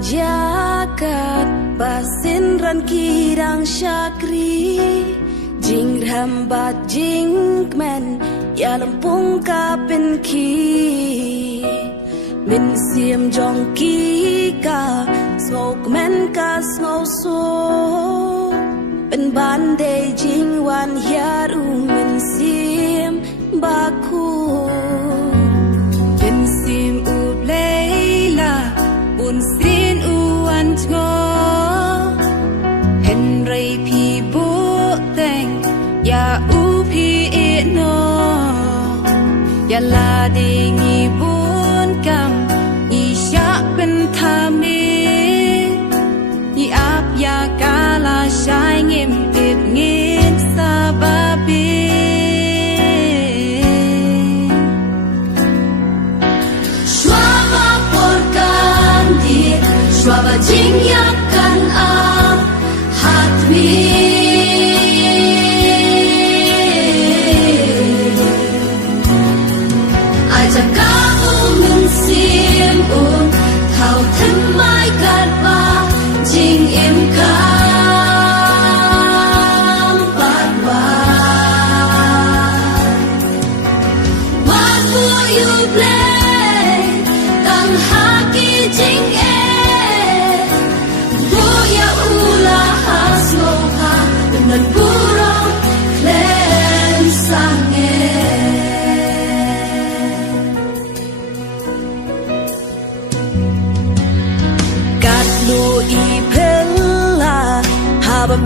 jagat basin ran kirang syakri jing rambat jing men ya lempung ka pen ki min sim jong ki ka smoke men ka snow so pen ban de jing wan yaru min sim baku pen sim u leila un sin u an ngo henry pi bu teng ya u pi e no ya la ding i bun kam i sha pen tha mi i ap ya kala shai ngim tip ngin sa ba bi shwa por kan di shwa ba jing ya kan a hat mi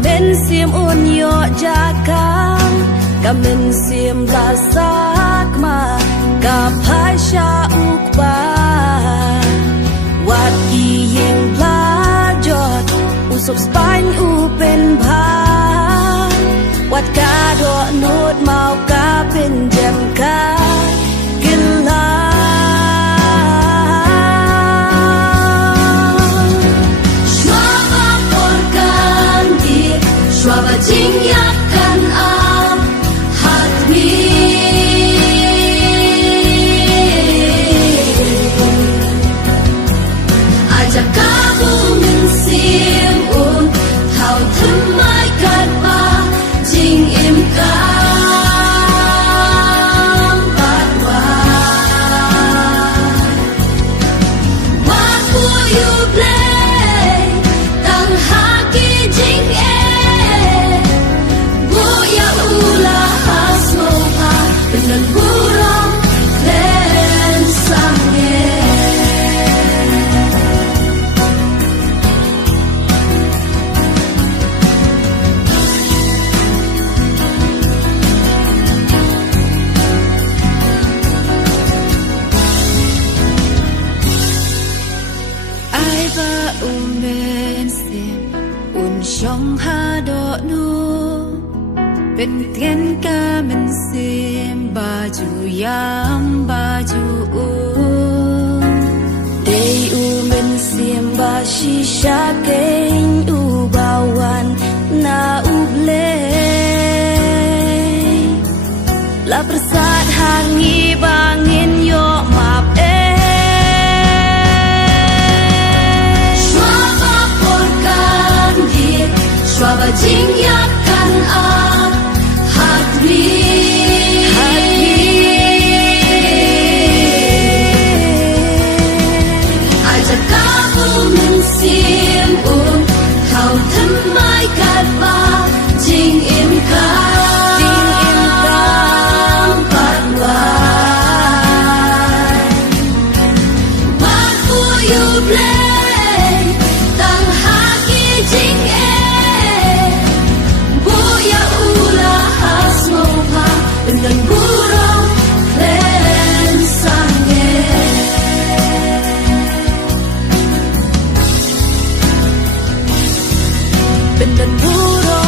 men sim un yo jakang ka men sim la sak ma ka phai sha ukba wat i yeng la jot usop spine u pen bha wat ka do not mau ka pen jam ka gila Shwaba jing yakan am hat mi ajak kamu min sim un thao thum mai kat ba jing im kam bat wa what will you play tang haki jing dan burung dan sange ai ba men sim un shong ha do nu bên thiên ca mình sim baju yam baju u day u mình sim ba shisha keng u bawan na u ble la persat hangi bangin yo map shwaba porkan di shwaba jing yakan a dan burung